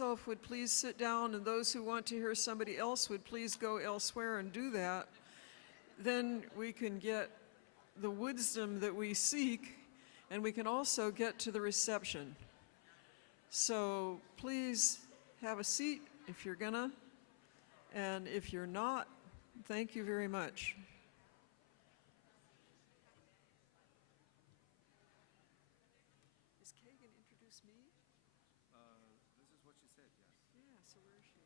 Marzolph would please sit down, and those who want to hear somebody else would please go elsewhere and do that, then we can get the wisdom that we seek, and we can also get to the reception. So please have a seat if you're gonna, and if you're not, thank you very much. Is Kagan introduce me? This is what she said, yes. Yeah, so where is she?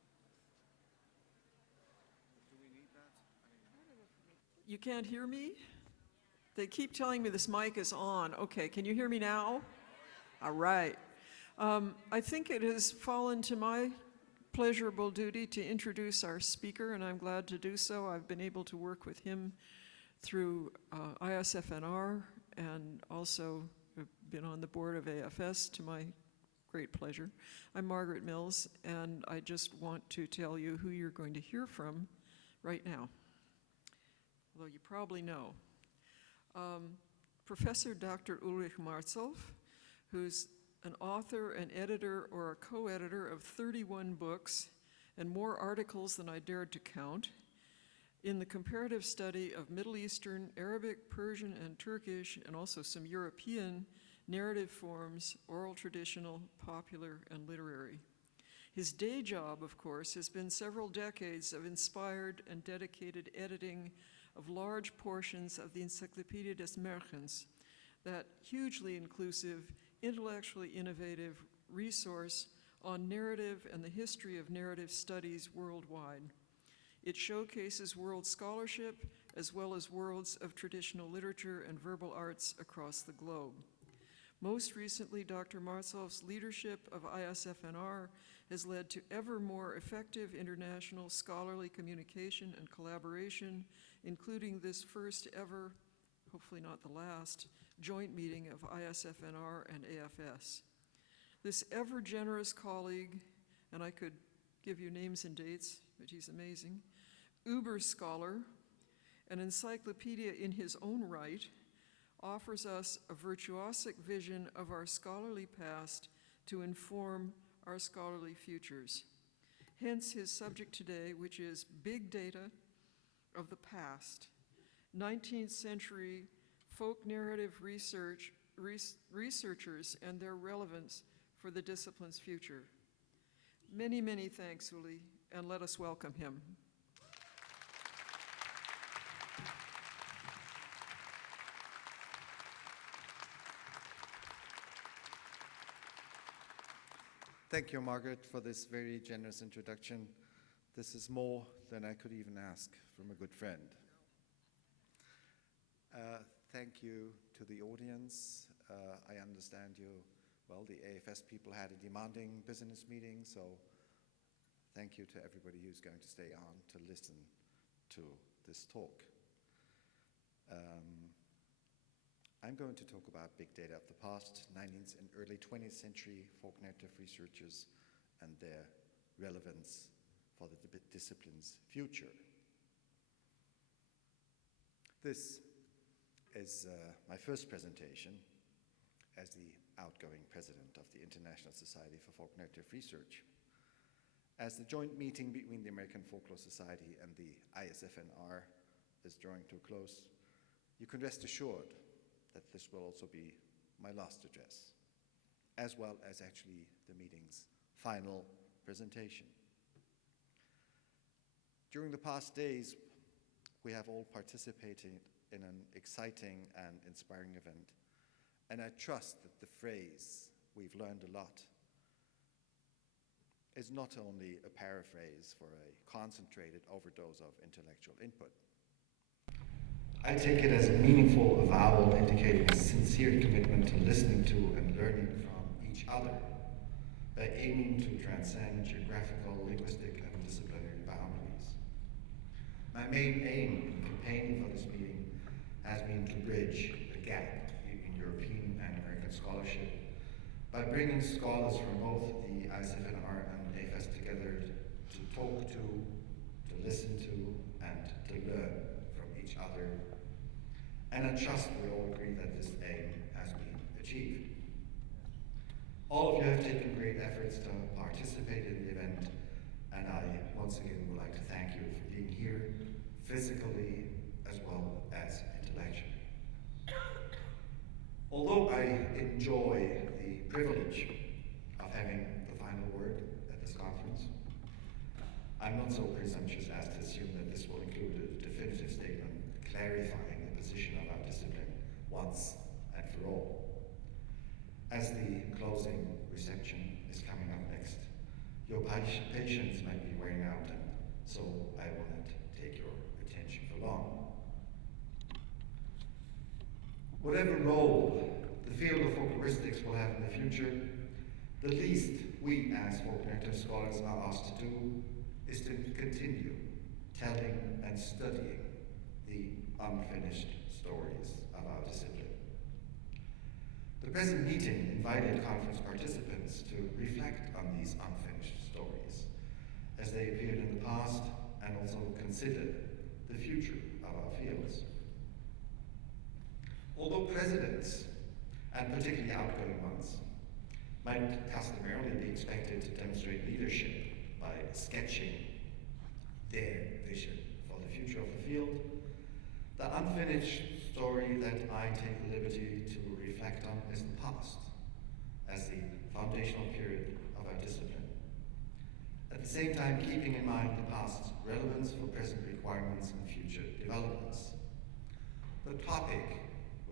Do we need that? You can't hear me? They keep telling me this mic is on. Okay, can you hear me now? All right. I think it has fallen to my pleasurable duty to introduce our speaker, and I'm glad to do so. I've been able to work with him through ISFNR and also have been on the board of AFS to my great pleasure. I'm Margaret Mills, and I just want to tell you who you're going to hear from right now, although you probably know. Professor Dr. Ulrich Marzolph, who's an author, an editor, or a co-editor of 31 books and more articles than I dared to count in the comparative study of Middle Eastern, Arabic, Persian, and Turkish, and also some European narrative forms, oral traditional, popular, and literary. His day job, of course, has been several decades of inspired and dedicated editing of large portions of the Encyclopedia des Märchens, that hugely inclusive, intellectually innovative resource on narrative and the history of narrative studies worldwide. It showcases world scholarship as well as worlds of traditional literature and verbal arts across the globe. Most recently, Dr. Marzolph's leadership of ISFNR has led to ever more effective international scholarly communication and collaboration, including this first ever, hopefully not the last, joint meeting of ISFNR and AFS. This ever generous colleague, and I could give you names and dates, but he's amazing, uber scholar, an encyclopedia in his own right, offers us a virtuosic vision of our scholarly past to inform our scholarly futures. Hence his subject today, which is Big Data of the Past, 19th century folk narrative researchers and their relevance for the discipline's future. Many, many thanks, Uli, and let us welcome him. Thank you, Margaret, for this very generous introduction. This is more than I could even ask from a good friend. Thank you to the audience. I understand the AFS people had a demanding business meeting, so thank you to everybody who's going to stay on to listen to this talk. I'm going to talk about big data of the past, 19th and early 20th century folk narrative researchers and their relevance for the discipline's future. This is my first presentation as the outgoing president of the International Society for Folk Narrative Research. As the joint meeting between the American Folklore Society and the ISFNR is drawing to a close, you can rest assured that this will also be my last address, as well as actually the meeting's final presentation. During the past days, we have all participated in an exciting and inspiring event, and I trust that the phrase, "we've learned a lot," is not only a paraphrase for a concentrated overdose of intellectual input. I take it as a meaningful avowal indicating a sincere commitment to listening to and learning from each other, by aiming to transcend geographical, linguistic, and disciplinary boundaries. My main aim in campaigning for this meeting has been to bridge the gap between European and American scholarship by bringing scholars from both the ISFNR and AFS together to talk to listen to, and to learn from each other. And I trust we all agree that this aim has been achieved. All of you have taken great efforts to participate in the event, and I once again would like to thank you for being here, physically as well as intellectually. Although I enjoy the privilege of having the final word at this conference, I'm not so presumptuous as to assume that this will include a definitive statement clarifying the position of our discipline once and for all. As the closing reception is coming up next, your patience might be wearing out, and so I will not take your attention for long. Whatever role the field of folkloristics will have in the future, the least we as folk narrative scholars are asked to do is to continue telling and studying the unfinished stories of our discipline. The present meeting invited conference participants to reflect on these unfinished stories as they appeared in the past, and also consider the future of our fields. Although presidents, and particularly outgoing ones, might customarily be expected to demonstrate leadership by sketching their vision for the future of the field, the unfinished story that I take the liberty to reflect on is the past, as the foundational period of our discipline. At the same time, keeping in mind the past's relevance for present requirements and future developments. The topic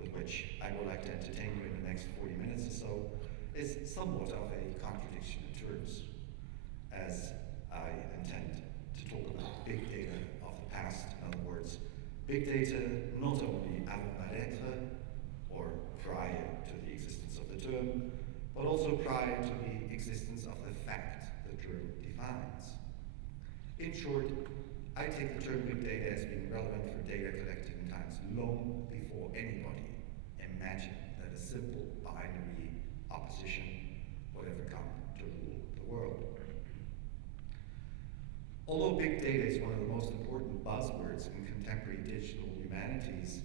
with which I would like to entertain you in the next 40 minutes or so is somewhat of a contradiction in terms, as I intend to talk about big data of the past. In other words, big data not only avant la lettre, or prior to the existence of the term, but also prior to the existence of the fact the term defines. In short, I take the term big data as being relevant for data collected in times long before anybody imagined that a simple binary opposition would ever come to rule the world. Although big data is one of the most important buzzwords in contemporary digital humanities,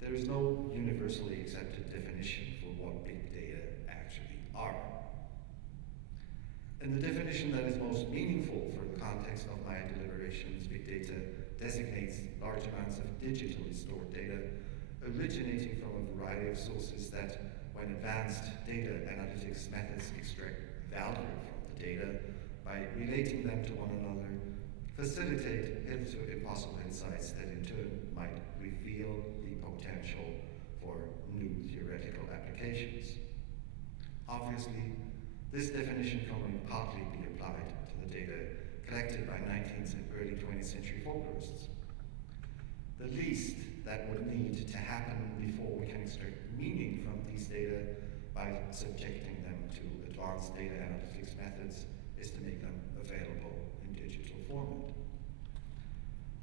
there is no universally accepted definition for what big data actually are. And the definition that is most meaningful for the context of my deliberations, big data designates large amounts of digitally stored data originating from a variety of sources that, when advanced data analytics methods extract value from the data by relating them to one another, facilitate hitherto impossible insights that in turn might reveal the potential for new theoretical applications. Obviously, this definition can only partly be applied to the data collected by 19th and early 20th century folklorists. The least that would need to happen before we can extract meaning from these data by subjecting them to advanced data analytics methods is to make them available in digital format.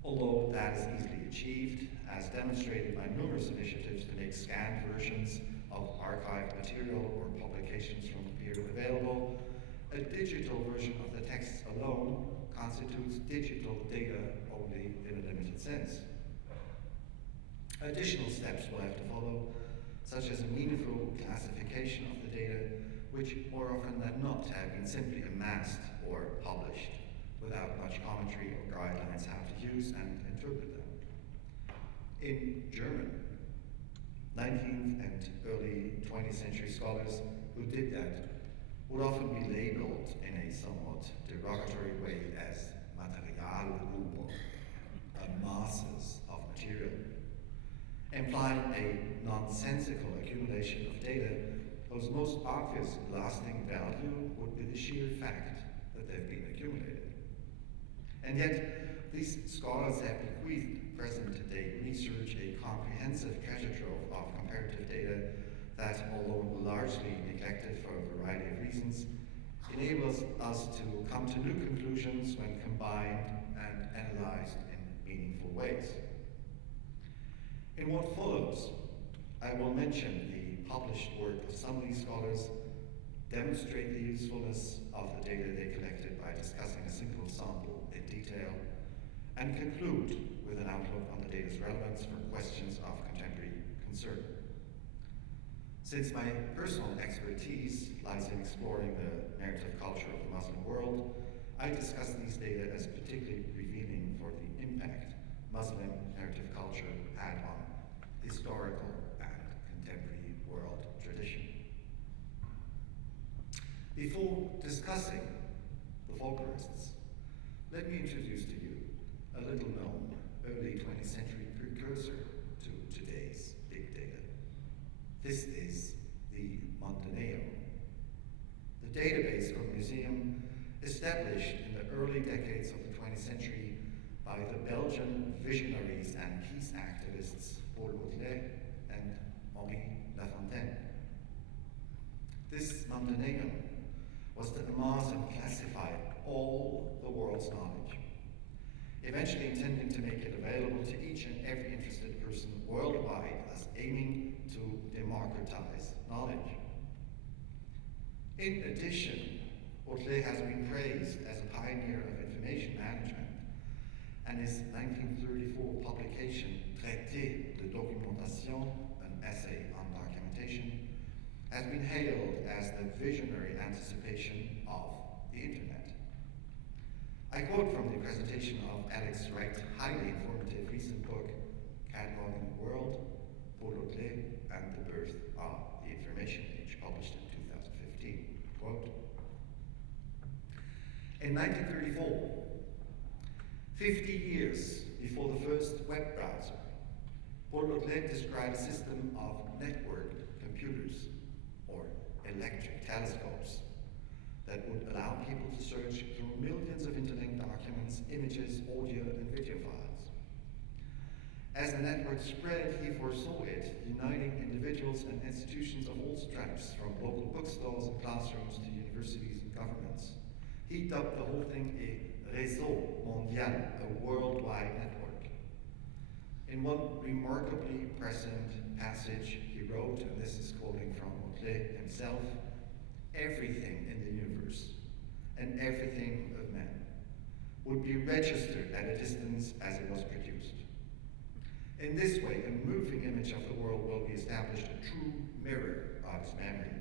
Although that is easily achieved, as demonstrated by numerous initiatives to make scanned versions of archived material or publications from the period available, a digital version of the text alone constitutes digital data only in a limited sense. Additional steps will have to follow, such as a meaningful classification of the data, which more often than not have been simply amassed or published without much commentary or guidelines how to use and interpret them. In German, 19th and early 20th century scholars who did that would often be labeled in a somewhat derogatory way as Materialhuber, masses of material, implying a nonsensical accumulation of data whose most obvious lasting value would be the sheer fact that they've been accumulated. And yet, these scholars have bequeathed present-day research a comprehensive treasure trove of comparative data that, although largely neglected for a variety of reasons, enables us to come to new conclusions when combined and analyzed in meaningful ways. In what follows, I will mention the published work of some of these scholars, demonstrate the usefulness of the data they collected by discussing a single sample in detail, and conclude with an outlook on the data's relevance for questions of contemporary concern. Since my personal expertise lies in exploring the narrative culture of the Muslim world, I discuss these data as particularly revealing for the impact Muslim narrative culture had on historical and contemporary world tradition. Before discussing the folklorists, let me introduce to you a little known early 20th century precursor to today's big data. This is the Montaneum, the database or museum established in the early decades of the 20th century by the Belgian visionaries and peace activists Paul Baudelaire and Henri Lafontaine. This Montaneum was to amass and classify all the world's knowledge, eventually intending to make it available to each and every interested person worldwide, thus aiming to democratize knowledge. In addition, Baudelaire has been praised as a pioneer of information management, and his 1934 publication, Traité de documentation, an essay on documentation, has been hailed as the visionary anticipation of the internet. I quote from the presentation of Alex Wright's highly informative recent book, Cataloging the World, Paul Baudelaire and the Birth of the Information Age, published in 2015. Quote, in 1934, 50 years before the first web browser, Paul Baudelaire described a system of networked computers, or electric telescopes, that would allow people to search through millions of interlinked documents, images, audio, and video files. As the network spread, he foresaw it uniting individuals and institutions of all stripes, from local bookstores and classrooms to universities and governments. He dubbed the whole thing a réseau mondial, a worldwide network. In one remarkably prescient passage he wrote, and this is quoting from Baudelaire himself, everything in the universe and everything of men would be registered at a distance as it was produced. In this way, a moving image of the world will be established, a true mirror of its memory.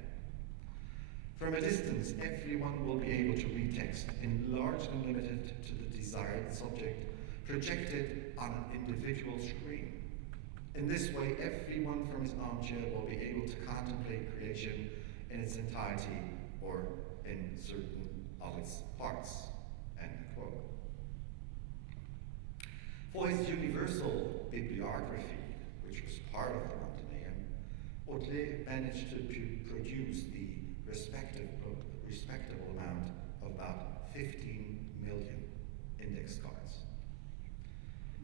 From a distance, everyone will be able to read text, enlarged and limited to the desired subject, projected on an individual screen. In this way, everyone from his armchair will be able to contemplate creation in its entirety or in certain of its parts. End quote. For his universal bibliography, which was part of the Montaneum, Baudelaire managed to produce the respectable amount of about 15 million index cards.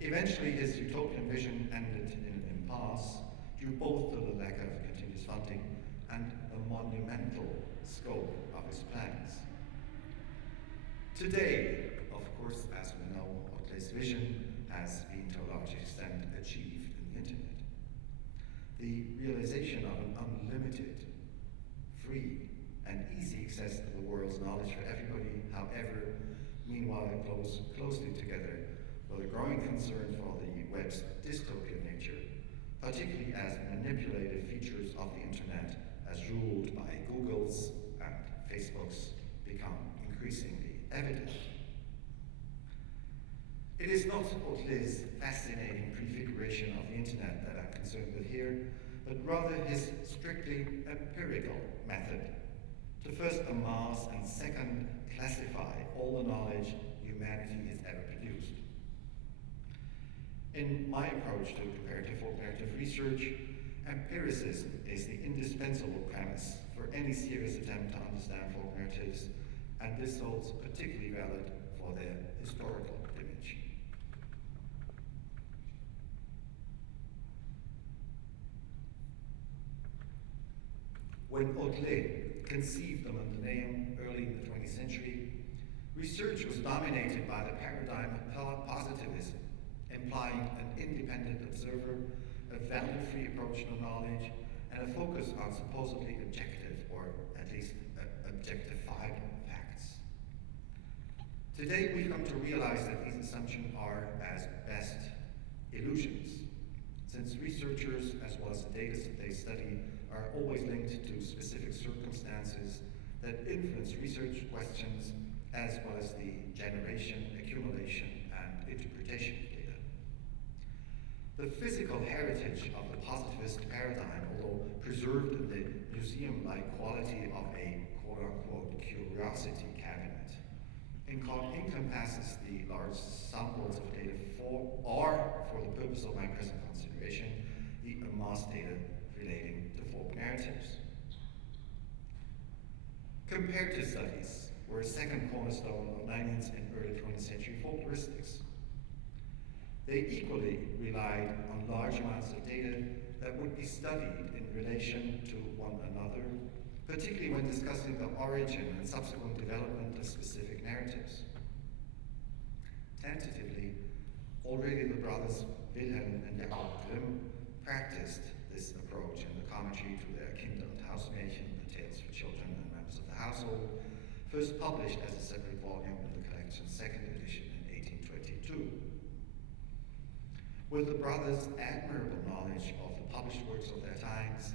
Eventually, his utopian vision ended in an impasse due both to the lack of continuous funding and the monumental scope of his plans. Today, of course, as we know, Baudelaire's vision has been to a large extent achieved in the internet. The realization of an unlimited, free, and easy access to the world's knowledge for everybody, however, meanwhile closely together with a growing concern for the web's dystopian nature, particularly as manipulative features of the internet as ruled by Google's and Facebook's become increasingly evident. It is not Baudelaire's fascinating prefiguration of the internet that I'm concerned with here, but rather his strictly empirical method to first amass and second classify all the knowledge humanity has ever produced. In my approach to comparative folk narrative research, empiricism is the indispensable premise for any serious attempt to understand folk narratives, and this holds particularly valid for their historical image. When Baudelaire conceived the Montaneum early in the 20th century, research was dominated by the paradigm of positivism, implying an independent observer, a value-free approach to knowledge, and a focus on supposedly objective, or at least objectified facts. Today, we've come to realize that these assumptions are, as best, illusions, since researchers, as well as the data they study, are always linked to specific circumstances that influence research questions as well as the generation, accumulation, and interpretation of data. The physical heritage of the positivist paradigm, although preserved in the museum-like quality of a quote-unquote curiosity cabinet, encompasses the large samples of data for the purpose of my present consideration, the amassed data relating to folk narratives. Comparative studies were a second cornerstone of 19th and early 20th century folkloristics. They equally relied on large amounts of data that would be studied in relation to one another, particularly when discussing the origin and subsequent development of specific narratives. Tentatively, already the brothers Wilhelm and Jakob Grimm practiced this approach in the commentary to their Kinder- und Hausmärchen, the tales for children and members of the household, first published as a separate volume in the collection's second edition in 1822. With the brothers' admirable knowledge of the published works of their times,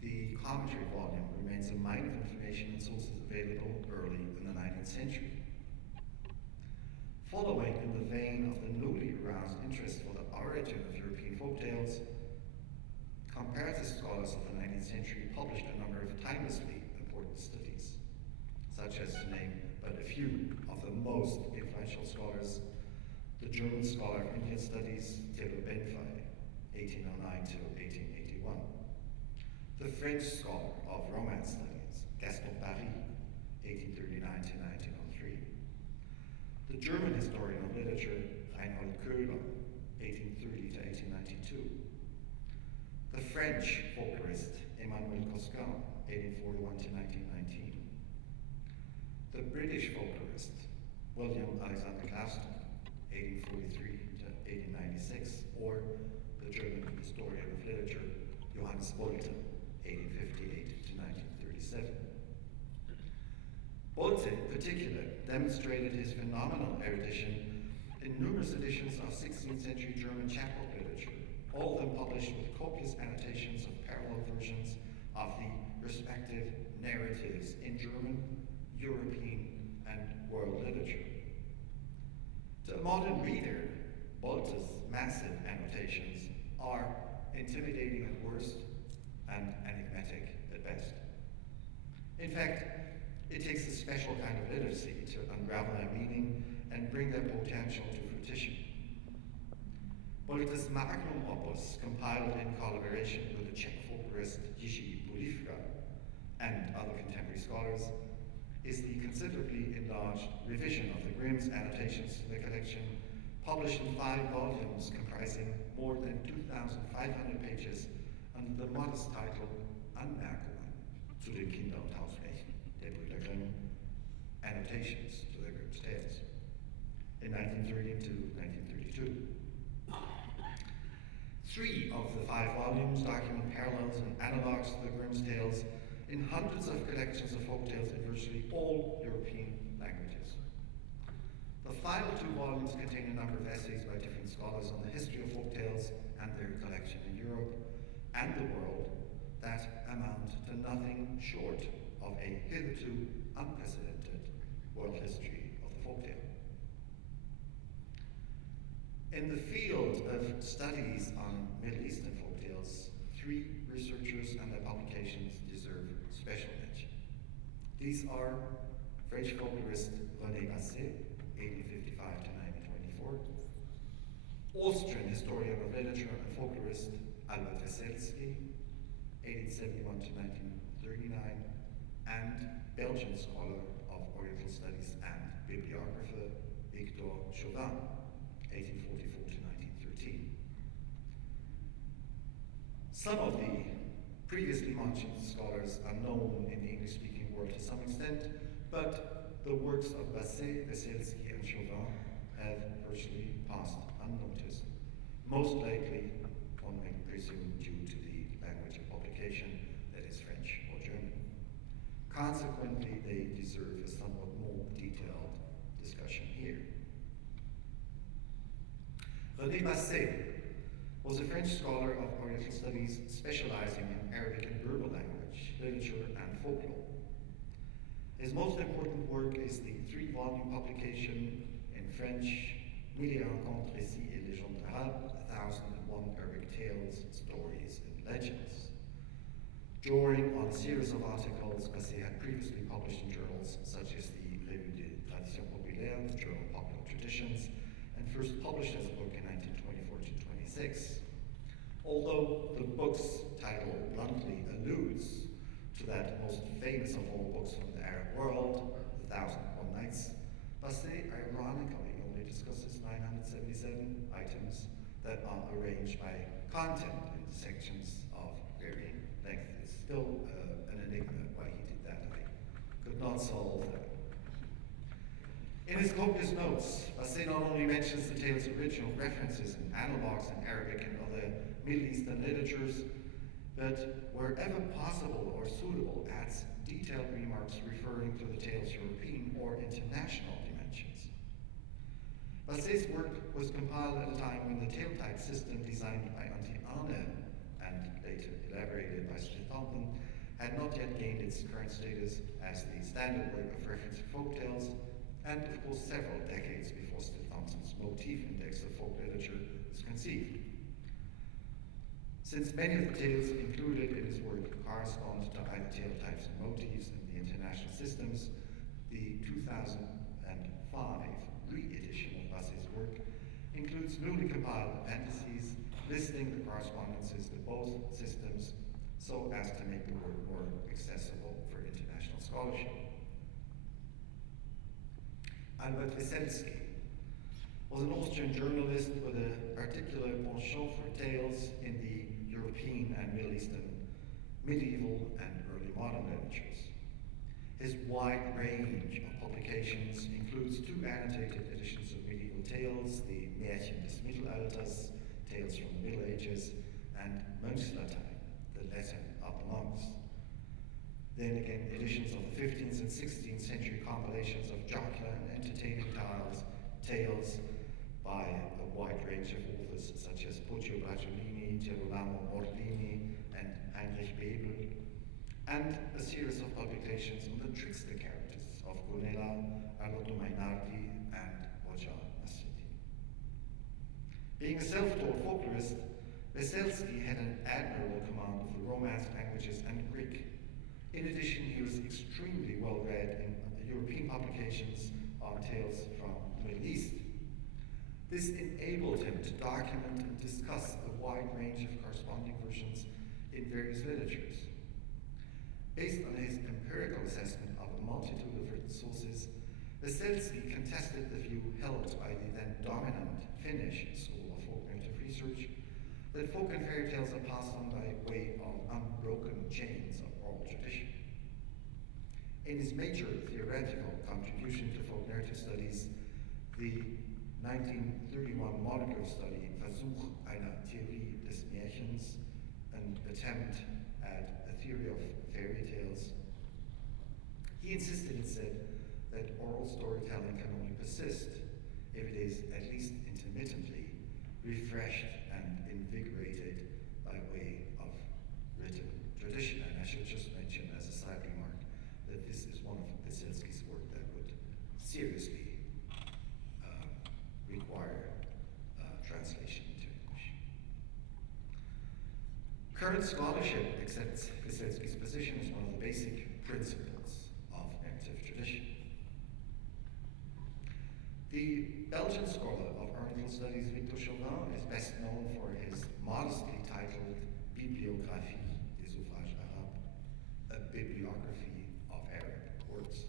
the commentary volume remains a mine of information and sources available early in the 19th century. Following in the vein of the newly aroused interest for the origin of European folktales, comparative scholars of the 19th century published a number of timelessly important studies, such as, to name but a few of the most influential scholars, the German scholar of Indian studies, Theodor Benfey, 1809 to 1881, the French scholar of Romance studies, Gaston Paris, 1839 to 1903, the German historian of literature, Reinhold Köhler, 1830 to 1892, the French folklorist, Emmanuel Coscan, 1841 to 1919, the British folklorist, William Alexander Glaston, 1843 to 1896, or the German historian of literature, Johannes Bolte, 1858 to 1937. Bolte, in particular, demonstrated his phenomenal erudition in numerous editions of 16th century German chapbook literature, all of them published with copious annotations of parallel versions of the respective narratives in German, European, and world literature. To a modern reader, Bolte's massive annotations are intimidating at worst and enigmatic at best. In fact, it takes a special kind of literacy to unravel their meaning and bring their potential to fruition. Bolte's magnum opus, compiled in collaboration with the Czech folklorist Jiří Bulivka and other contemporary scholars, is the considerably enlarged revision of the Grimm's annotations to the collection, published in 5 volumes comprising more than 2,500 pages under the modest title Anmerkungen zu den Kinder- und Hausmärchen der Brüder Grimm, Annotations to the Grimm's Tales, in 1930 to 1932. 3 of the 5 volumes document parallels and analogues to the Grimm's tales in hundreds of collections of folktales in virtually all European languages. The final 2 volumes contain a number of essays by different scholars on the history of folktales and their collection in Europe and the world that amount to nothing short of a hitherto unprecedented world history of the folktale. In the field of studies on Middle Eastern folktales, 3 researchers and their publications deserve special mention. These are French folklorist René Basset, 1855 to 1924, Austrian historian of literature and folklorist Albert Weselsky, 1871 to 1939, and Belgian scholar of Oriental studies and bibliographer Victor Chauvin, 1844 to 1913. Some of the previously mentioned scholars are known in the English-speaking world to some extent, but the works of Basset, Weselsky, and Chauvin have virtually passed unnoticed, most likely, one may presume, due to the language of publication, that is French or German. Consequently, they deserve a somewhat more detailed discussion here. René Basset was a French scholar of Oriental studies specializing in Arabic and Berber language, literature, and folklore. His most important work is the 3-volume publication in French, Mille et un contes, récits et légendes arabes, 1001 Arabic tales, stories, and legends. Drawing on a series of articles Basset had previously published in journals such as the Revue de Tradition Populaire, the Journal of Popular Traditions, and first published as a book in 1924-26. Although the book's title bluntly alludes to that most famous of all books from the Arab world, The 1001 Nights, Basset ironically only discusses 977 items that are arranged by content into sections of varying length. It's still an enigma why he did that. I could not solve that. In his copious notes, Basset not only mentions the tale's original references and analogues in Arabic and other Middle Eastern literatures, but wherever possible or suitable adds detailed remarks referring to the tale's European or international dimensions. Basset's work was compiled at a time when the tale type system designed by Auntie Anne and later elaborated by Stefan had not yet gained its current status as the standard work of reference for folktales, and of course several decades before Stefansson's motif index of folk literature was conceived. Since many of the tales included in his work correspond to either tale types and motifs in the international systems, the 2005 re-edition of Basset's work includes newly compiled appendices listing the correspondences to both systems so as to make the work more accessible for international scholarship. Albert Weselsky was an Austrian journalist with a particular penchant for tales in the European and Middle Eastern medieval and early modern literatures. His wide range of publications includes 2 annotated editions of medieval tales, the Märchen des Mittelalters, Tales from the Middle Ages, and Mönchslatein, the Latin of the monks. Then again, editions of the 15th and 16th century compilations of jocular and entertaining tales by a wide range of authors such as Puccio Bracciolini, Girolamo Morlini, and Heinrich Bebel, and a series of publications on the trickster characters of Gonella, Arnoldo Mainardi, and Wojciech Nasriti. Being a self-taught folklorist, Weselsky had an admirable command of the Romance languages and Greek. In addition, he was extremely well read in European publications on tales from the Middle East. This enabled him to document and discuss a wide range of corresponding versions in various literatures. Based on his empirical assessment of a multitude of written sources, Weselsky contested the view held by the then dominant Finnish school of folk narrative research that folk and fairy tales are passed on by way of unbroken chains of oral tradition. In his major theoretical contribution to folk narrative studies, the 1931 monograph study Versuch einer Theorie des Märchens, an attempt at a theory of fairy tales, he insisted instead that oral storytelling can only persist if it is at least intermittently refreshed and invigorated by way of written tradition. And I should just mention as a side remark that this is one of Weselsky's work that would seriously require translation into English. Current scholarship accepts Weselsky's position as one of the basic principles of narrative tradition. The Belgian scholar of Oriental Studies Victor Chauvin is best known for his modestly titled Bibliographie des ouvrages arabes, a bibliography of Arabic works,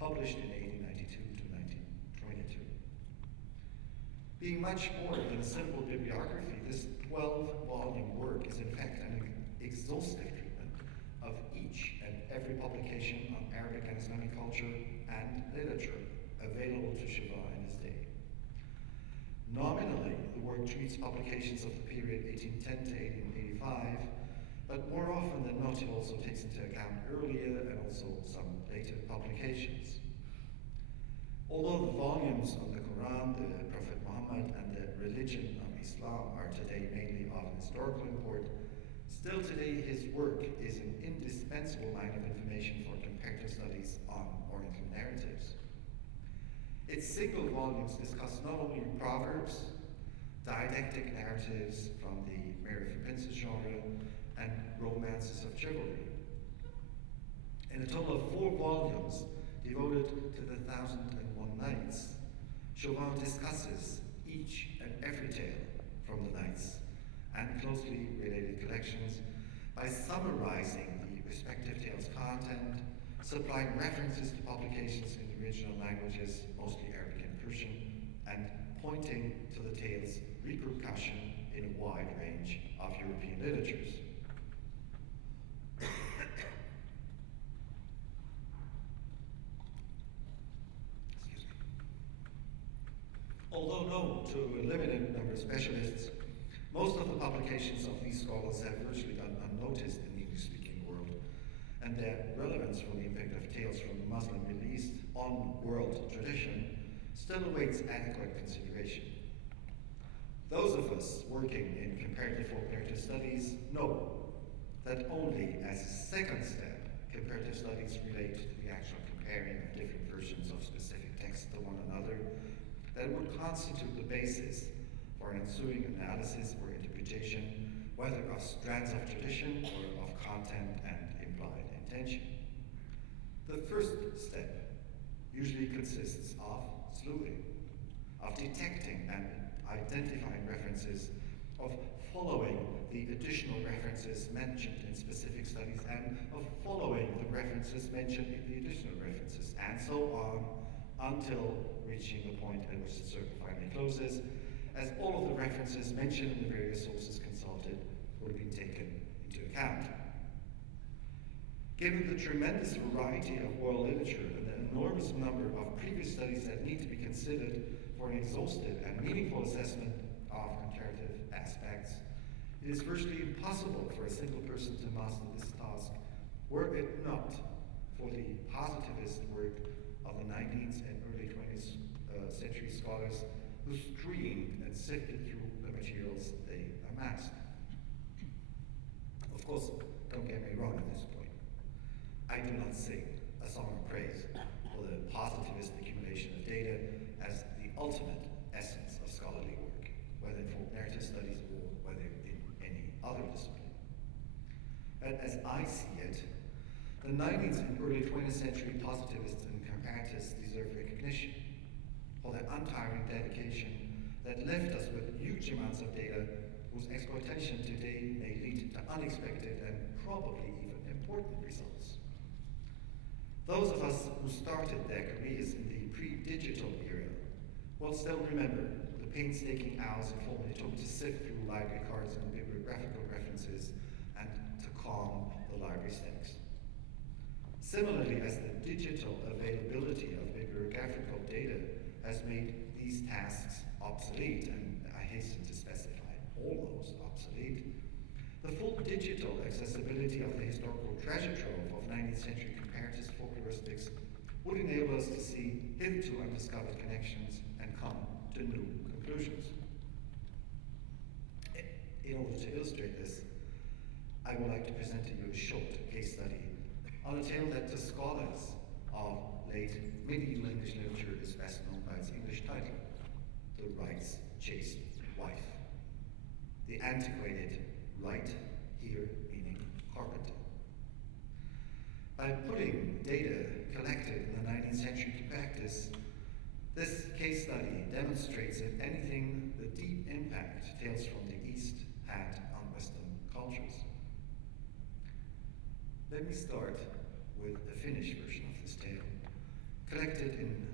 published in 1892 to 1922. Being much more than a simple bibliography, this 12-volume work is in fact an exhaustive treatment of each and every publication on Arabic and Islamic culture and literature available to Chauvin in his day. Nominally, the work treats publications of the period 1810 to 1885, but more often than not it also takes into account earlier and also some later publications. Although the volumes of the Quran, the Prophet Muhammad, and the religion of Islam are today mainly of historical import, still today his work is an indispensable line of information for comparative studies on Oriental narratives. Its single volumes discuss not only proverbs, didactic narratives from the Mary for Princes genre, and romances of chivalry. In a total of 4 volumes devoted to the 1001 Nights, Chauvin discusses each and every tale from the Nights and closely related collections by summarizing the respective tales' content, supplying references to publications in the original languages, mostly Arabic and Persian, and pointing to the tales' repercussion in a wide range of European literatures. Although known to a limited number of specialists, most of the publications of these scholars have virtually gone unnoticed in the English-speaking world, and their relevance for the impact of tales from the Muslim Middle East on world tradition still awaits adequate consideration. Those of us working in comparative folk narrative studies know that only as a second step, comparative studies relate to the actual comparing of different versions of specific texts to one another, that would constitute the basis for an ensuing analysis or interpretation, whether of strands of tradition or of content and implied intention. The first step usually consists of sleuthing, of detecting and identifying references, of following the additional references mentioned in specific studies, and of following the references mentioned in the additional references, and so on, until reaching the point at which the circle finally closes, as all of the references mentioned in the various sources consulted would have been taken into account. Given the tremendous variety of world literature and the enormous number of previous studies that need to be considered for an exhaustive and meaningful assessment of comparative aspects, it is virtually impossible for a single person to master this task, were it not for the positivist work of the 19th and early 20th century scholars who streamed and sifted through the materials they amassed. Of course, don't get me wrong at this point. I do not sing a song of praise for the positivist accumulation of data as the ultimate essence of scholarly work, whether in folk narrative studies or whether in any other discipline. But as I see it, the 19th and early 20th century positivists and comparatists deserve recognition for their untiring dedication that left us with huge amounts of data whose exploitation today may lead to unexpected and probably even important results. Those of us who started their careers in the pre-digital era will still remember the painstaking hours and form it took to sift through library cards and bibliographical references and to calm the library stinks. Similarly, as the digital availability of bibliographical data has made these tasks obsolete, and I hasten to specify almost obsolete, the full digital accessibility of the historical treasure trove of 19th century comparative folkloristics would enable us to see hitherto undiscovered connections and come to new conclusions. In order to illustrate this, I would like to present to you a short case study on a tale that to scholars of late medieval English literature is best known by its English title, The Wright's Chaste Wife. The antiquated right here meaning carpenter. By putting data collected in the 19th century to practice, this case study demonstrates, if anything, the deep impact tales from the East had on Western cultures. Let me start with the Finnish version of this tale, collected in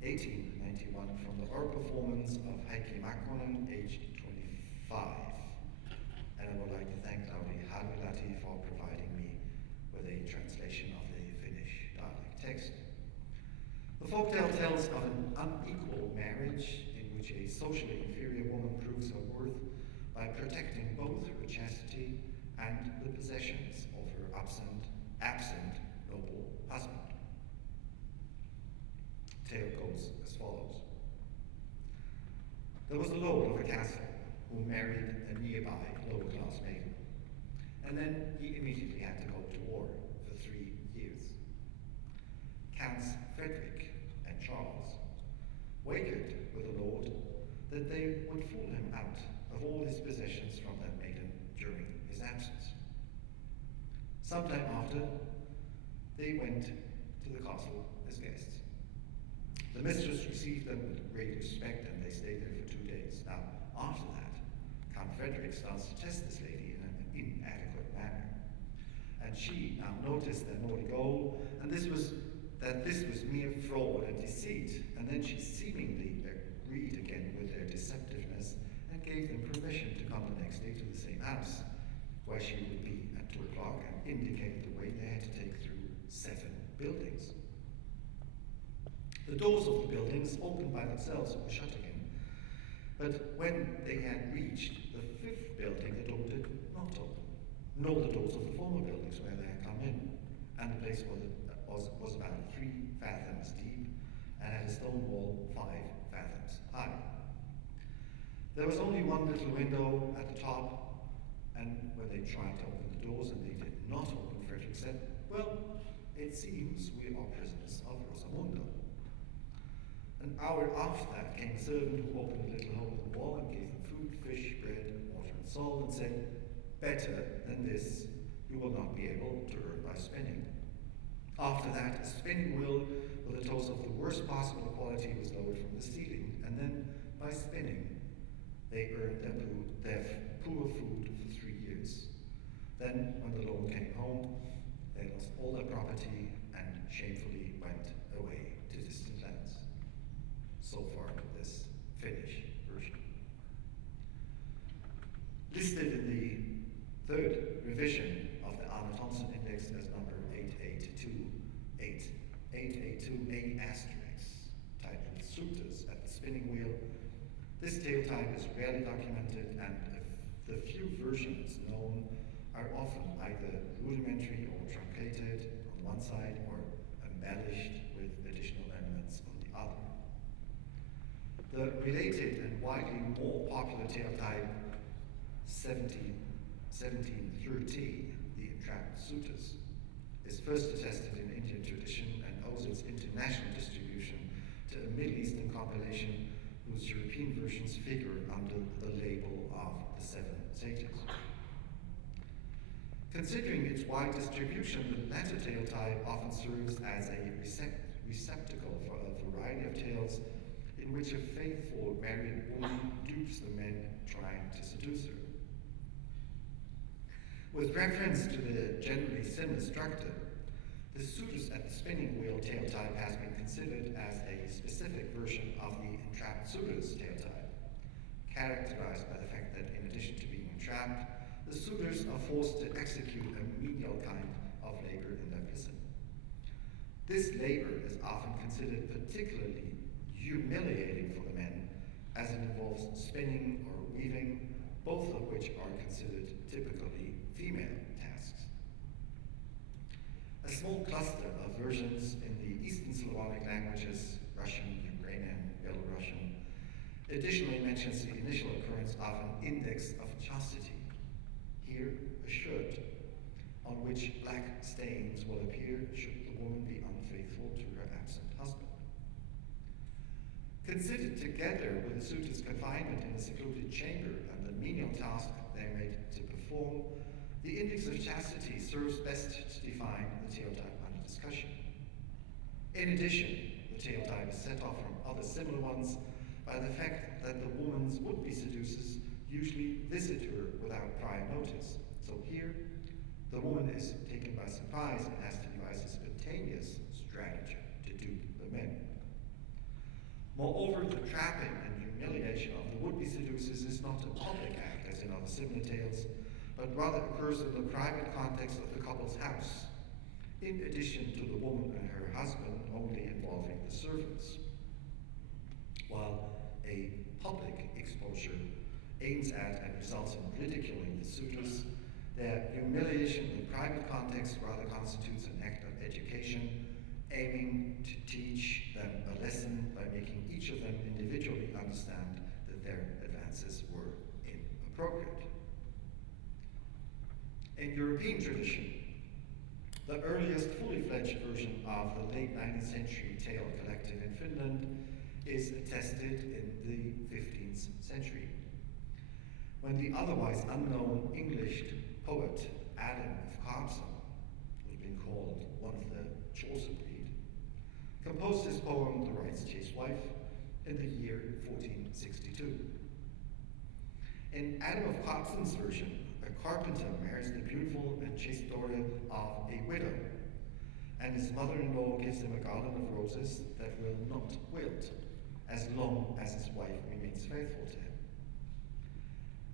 1891 from the oral performance of Heikki Makkonen, aged 25. And I would like to thank Lauri Halvilahti for providing me with a translation of the Finnish dialect text. The folktale tells of an unequal marriage in which a socially inferior woman proves her worth by protecting both her chastity and the possessions of her absent noble husband. tale goes as follows. There was the lord of a castle who married a nearby lower-class maiden, and then he immediately had to go to war for 3 years. Counts Frederick and Charles wagered with the lord that they would fool him out of all his possessions from that maiden during his absence. Sometime after, they went to the castle as guests. The mistress received them with great respect, and they stayed there for 2 days. Now, after that, Count Frederick starts to test this lady in an inadequate manner. And she now noticed their naughty goal, and this was mere fraud and deceit, and then she seemingly agreed again with their deceptiveness and gave them permission to come the next day to the same house, where she would be at 2 o'clock, and indicated the way they had to take through 7 buildings. The doors of the buildings opened by themselves and were shut again, but when they had reached the 5th building, the door did not open, nor the doors of the former buildings where they had come in, and the place was about 3 fathoms deep and had a stone wall 5 fathoms high. There was only one little window at the top, and when they tried to open the doors and they did not open, Frederick said, "Well, it seems we are prisoners of Rosamundo." An hour after that came a servant who opened a little hole in the wall and gave them food, fish, bread, water, and salt, and said, "Better than this you will not be able to earn by spinning." After that, a spinning wheel with a toast of the worst possible quality was lowered from the ceiling, and then, by spinning, they earned their poor food for 3 years. Then, when the lord came home, they lost all their property and shamefully went away to distant lands. So far with this Finnish version. Listed in the 3rd revision of the Anna Thompson Index as number 882A asterisk, titled Sutras at the Spinning Wheel, this tale type is rarely documented, and the few versions known are often either rudimentary or truncated on one side or embellished with additional elements on the other. The related and widely more popular tale type 1713, the Entrapped Sutras, is first attested in Indian tradition and owes its international distribution to a Middle Eastern compilation whose European versions figure under the label of the 7 Sages. Considering its wide distribution, the latter tale type often serves as a receptacle for a variety of tales in which a faithful married woman dupes the men trying to seduce her. With reference to the generally similar structure, the Sutras at the Spinning Wheel tale type has been considered as a specific version of the Entrapped Sutras tale type, characterized by the fact that in addition to being entrapped, the suitors are forced to execute a menial kind of labor in their prison. This labor is often considered particularly humiliating for the men, as it involves spinning or weaving, both of which are considered typically female tasks. A small cluster of versions in the Eastern Slavonic languages, Russian, Ukrainian, Belarusian, additionally mentions the initial occurrence of an index of chastity. Here, a shirt on which black stains will appear should the woman be unfaithful to her absent husband. Considered together with the suitor's confinement in a secluded chamber and the menial task they are made to perform, the index of chastity serves best to define the tale type under discussion. In addition, the tale type is set off from other similar ones by the fact that the woman's would-be seducers usually visit her without prior notice. So here, the woman is taken by surprise and has to devise a spontaneous strategy to dupe the men. Moreover, the trapping and humiliation of the would-be seducers is not a public act, as in other similar tales, but rather occurs in the private context of the couple's house, in addition to the woman and her husband only involving the servants. While a public exposure aims at and results in ridiculing the suitors, their humiliation in the private context rather constitutes an act of education, aiming to teach them a lesson of them individually understand that their advances were inappropriate. In European tradition, the earliest fully fledged version of the late 19th century tale collected in Finland is attested in the 15th century, when the otherwise unknown English poet Adam of Carpsen, who's been called one of the chosen breed, composed his poem The Wright's Chaste Wife in the year 1462. In Adam of Carpsen's version, a carpenter marries the beautiful and chaste daughter of a widow, and his mother-in-law gives him a garland of roses that will not wilt as long as his wife remains faithful to him.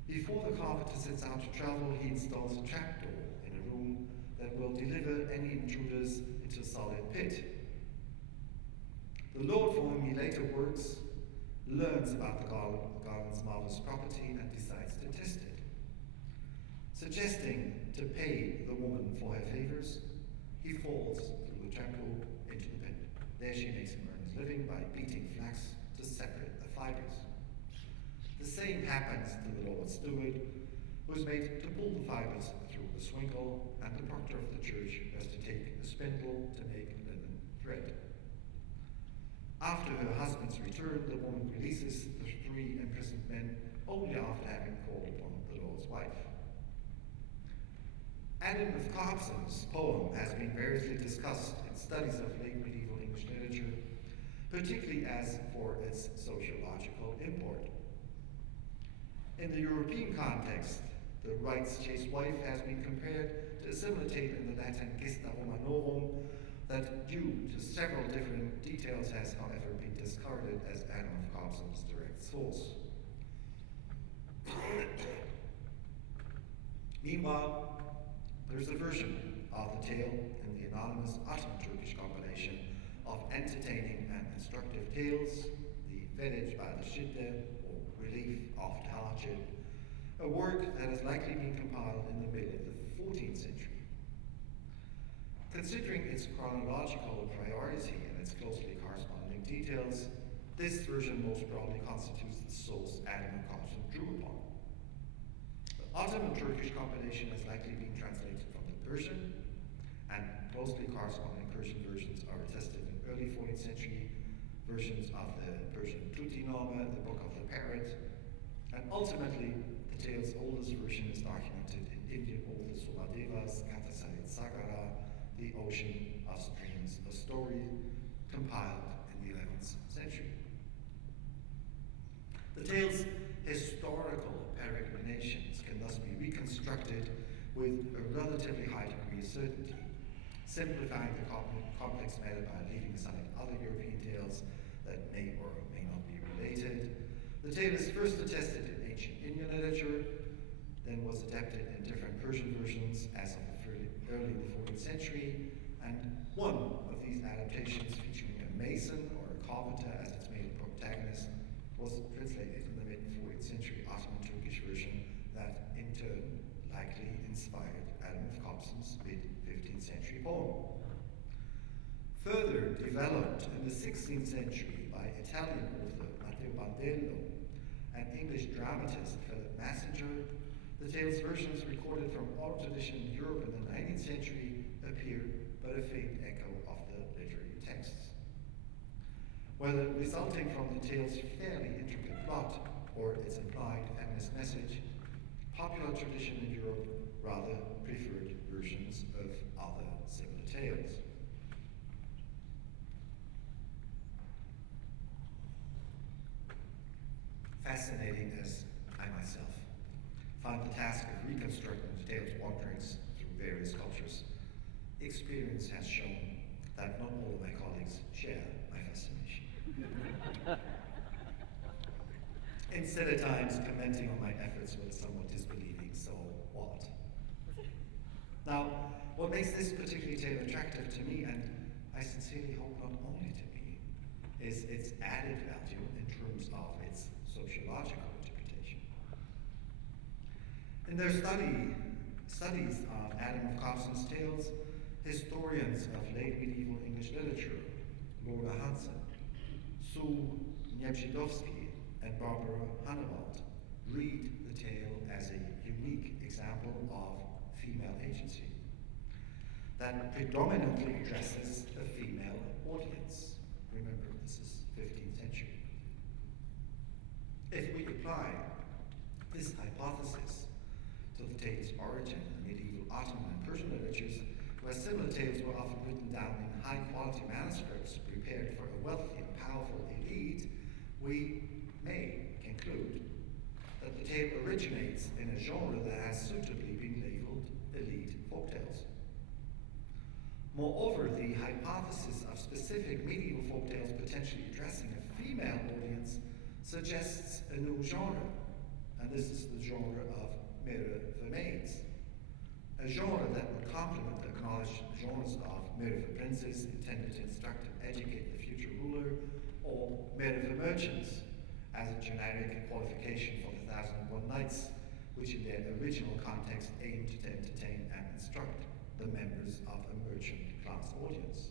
Before the carpenter sets out to travel, he installs a trapdoor in a room that will deliver any intruders into a solid pit. The lord for whom he later works learns about the garland's marvelous property and decides to test it. Suggesting to pay the woman for her favors, he falls through the trapdoor into the pit. There she makes him earn his living by beating flax to separate the fibers. The same happens to the Lord's steward, who is made to pull the fibers through a swingle, and the proctor of the church has to take a spindle to make linen thread. After her husband's return, the woman releases the 3 imprisoned men only after having called upon the Lord's wife. Adam of Carpsen's poem has been variously discussed in studies of late medieval English literature, particularly as for its sociological import. In the European context, the Wright's Chaste Wife has been compared to a similar tale in the Latin Gesta Romanorum that, due to several different details, has however been discarded as Adam of Carpsen's direct source. Meanwhile, there's a version of the tale in the anonymous Ottoman-Turkish compilation of entertaining and instructive tales, the Velej by the Shidde, or Relief After Hardship, a work that has likely been compiled in the middle of the 14th century. Considering its chronological priority and its closely corresponding details, this version most probably constitutes the source Adam of Carpsen drew upon. The Ottoman-Turkish compilation has likely been translated from the Persian, and closely corresponding Persian versions are attested in early 14th century versions of the Persian Tutiname, the Book of the Parrot, and ultimately the tale's oldest version is documented in Indian old Suladevas, Katasayit Sagara, the Ocean of Streams, a story compiled in the 11th century. The tale's historical peregrinations can thus be reconstructed with a relatively high degree of certainty, simplifying the complex matter by leaving aside other European tales that may or may not be related. The tale is first attested in ancient Indian literature, then was adapted in different Persian versions as of early in the 14th century, and one of these adaptations featuring a mason or a carpenter as its main protagonist was translated in the mid-14th century Ottoman-Turkish version that in turn likely inspired Adam of Carpsen's mid-15th century poem. Further developed in the 16th century by Italian author Matteo Bandello and English dramatist Philip Massinger, the tale's versions recorded from oral tradition in Europe in the 19th century appear but a faint echo of the literary texts. Whether resulting from the tale's fairly intricate plot or its implied feminist message, popular tradition in Europe rather preferred versions of other similar tales. Fascinating as I myself find the task of reconstructing the tale's wanderings through various cultures, experience has shown that not all of my colleagues share my fascination. Instead at times commenting on my efforts with somewhat disbelieving, so what? Now, what makes this particular tale attractive to me, and I sincerely hope not only to me, is its added value in terms of its sociological interpretation. In their studies of Adam of Carpsen's tales, historians of late medieval English literature, Laura Hudson, Sue Nieprzydowski and Barbara Hannawald read the tale as a unique example of female agency that predominantly addresses a female audience. Remember, this is 15th century. If we apply this hypothesis to the tale's origin in medieval Ottoman and Persian literatures, where similar tales were often written down in high-quality manuscripts prepared for a wealthy and powerful elite, we may conclude that the tale originates in a genre that has suitably been labeled elite folktales. Moreover, the hypothesis of specific medieval folktales potentially addressing a female audience suggests a new genre, and this is the genre of mere vermaids, a genre that would complement the acknowledged genres of mere princes intended to instruct and educate the future ruler, or mere merchants as a generic qualification for the 1001 Nights, which in their original context aimed to entertain and instruct the members of a merchant class audience.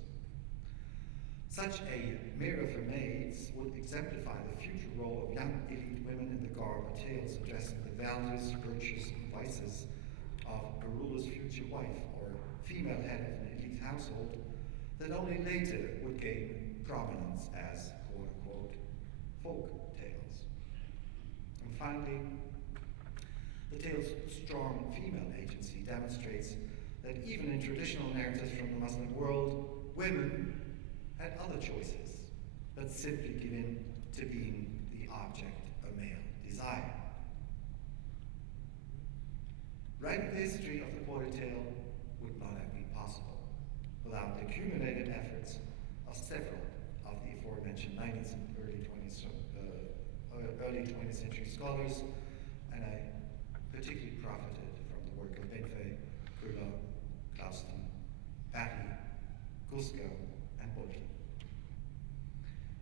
Such a mirror for maids would exemplify the future role of young elite women in the garb of tales addressing the values, virtues, and vices of a ruler's future wife or female head of an elite household that only later would gain prominence as quote-unquote folk tales. And finally, the tale's strong female agency demonstrates that even in traditional narratives from the Muslim world, women had other choices, but simply give in to being the object of male desire. Writing the history of the quarter tale would not have been possible without the accumulated efforts of several of the aforementioned 19th and early 20th century scholars, and I particularly profited from the work of Benfey, Kurla, Clauston, Batty, Gusko, and Bodley.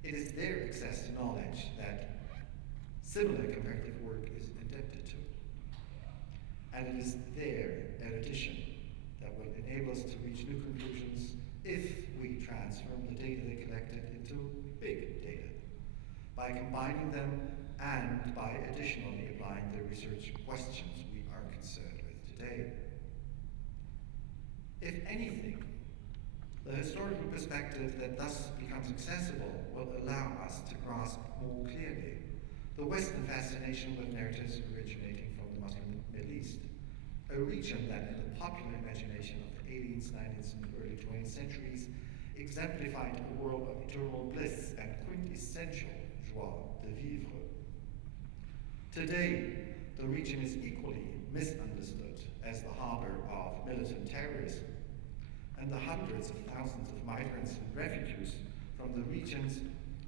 It is their access to knowledge that similar comparative work is indebted to. And it is their erudition that will enable us to reach new conclusions if we transform the data they collected into big data, by combining them and by additionally applying the research questions we are concerned with today. If anything, the historical perspective that thus becomes accessible will allow us to grasp more clearly the Western fascination with narratives originating from the Muslim Middle East, a region that in the popular imagination of the 18th, 19th, and early 20th centuries exemplified a world of eternal bliss and quintessential joie de vivre. Today, the region is equally misunderstood as the harbor of militant terrorism, and the hundreds of thousands of migrants and refugees from the regions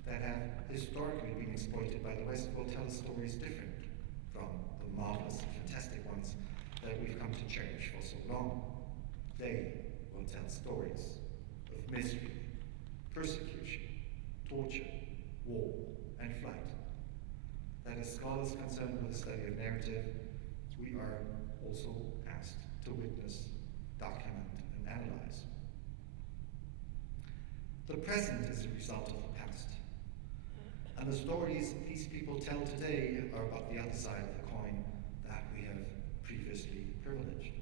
that have historically been exploited by the West will tell us stories different from the marvelous and fantastic ones that we've come to cherish for so long. They will tell stories of misery, persecution, torture, war, and flight, that as scholars concerned with the study of narrative, we are also asked to witness, document, and analyze. The present is a result of the past, and the stories these people tell today are about the other side of the coin that we have previously privileged.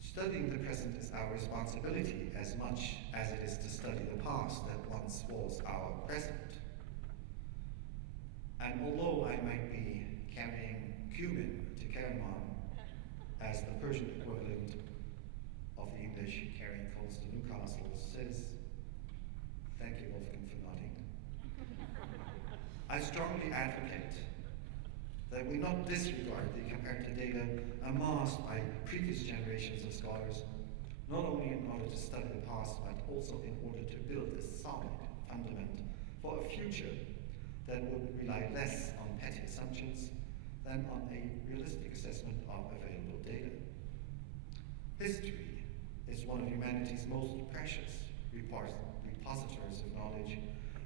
Studying the present is our responsibility as much as it is to study the past that once was our present. And although I might be carrying cumin to Kerman as the Persian equivalent of the English carrying coals to Newcastle says, thank you, Wolfgang, for nodding. I strongly advocate that we not disregard the comparative data amassed by previous generations of scholars, not only in order to study the past, but also in order to build a solid fundament for a future that would rely less on petty assumptions than on a realistic assessment of available data. History is one of humanity's most precious repositories of knowledge,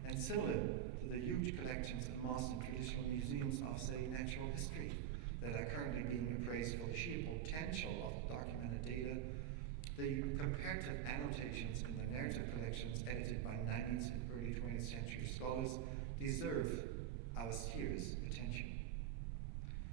and similar to the huge collections amassed in traditional museums of, say, natural history that are currently being appraised for the sheer potential of documented data, the comparative annotations in the narrative collections edited by 19th and early 20th century scholars deserve our serious attention.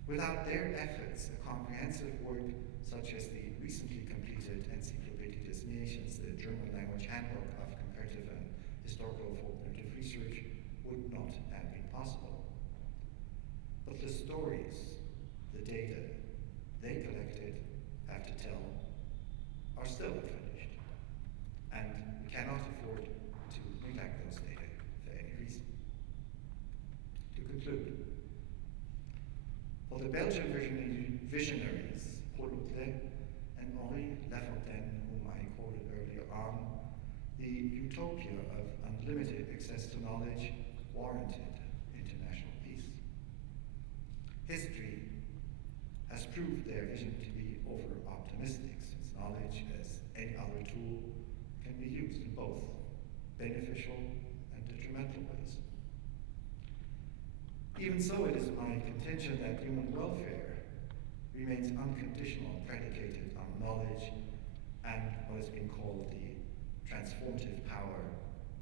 Without their efforts, a comprehensive work such as the recently completed Encyclopédie des Nations, the German language handbook of comparative and historical folk-narrative research, would not have been possible. But the stories, the data they collected, have to tell, are still unfinished. And we cannot afford to neglect those data for any reason. To conclude, for the Belgian visionaries, Ulrich and Henri Lafontaine, whom I quoted earlier on, the utopia of unlimited access to knowledge warranted international peace. History has proved their vision to be over-optimistic, since knowledge, as any other tool, can be used in both beneficial and detrimental ways. Even so, it is my contention that human welfare remains unconditional, predicated on knowledge and what has been called the transformative power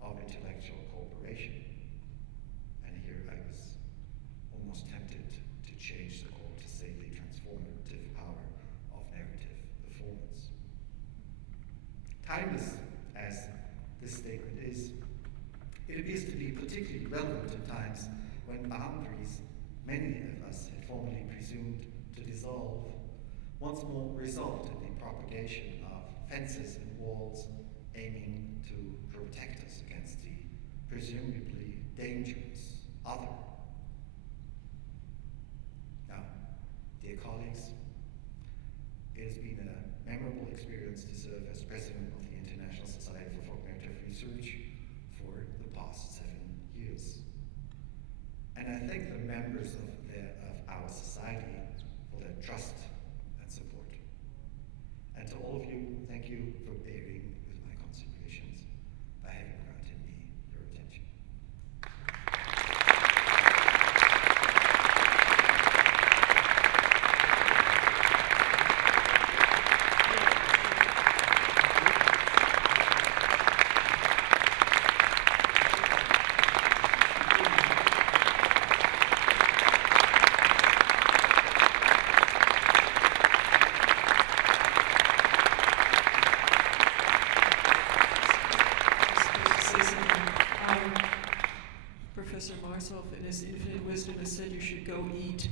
of intellectual cooperation. And here I was almost tempted to change the call to say the transformative power of narrative performance. Timeless as this statement is, it appears to be particularly relevant in times when boundaries many of us had formerly presumed to dissolve, once more result in the propagation of fences and walls aiming to protect us against the presumably dangerous other. Now, dear colleagues, it has been a memorable experience to serve as president of the International Society for Folk Narrative Research for the past 7 years. And I thank the members of our society for their trust and support. And to all of you, thank you for bearing with my considerations by having granted me your attention. Professor Marzolph, in his infinite wisdom, has said you should go eat.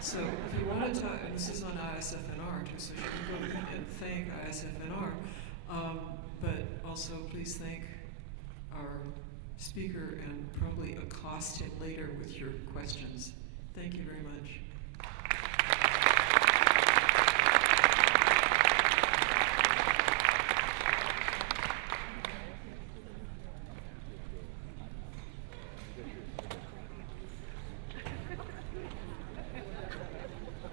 So if you want to talk, and this is on ISFNR too, so you can go and thank ISFNR, but also please thank our speaker and probably accost him later with your questions. Thank you very much.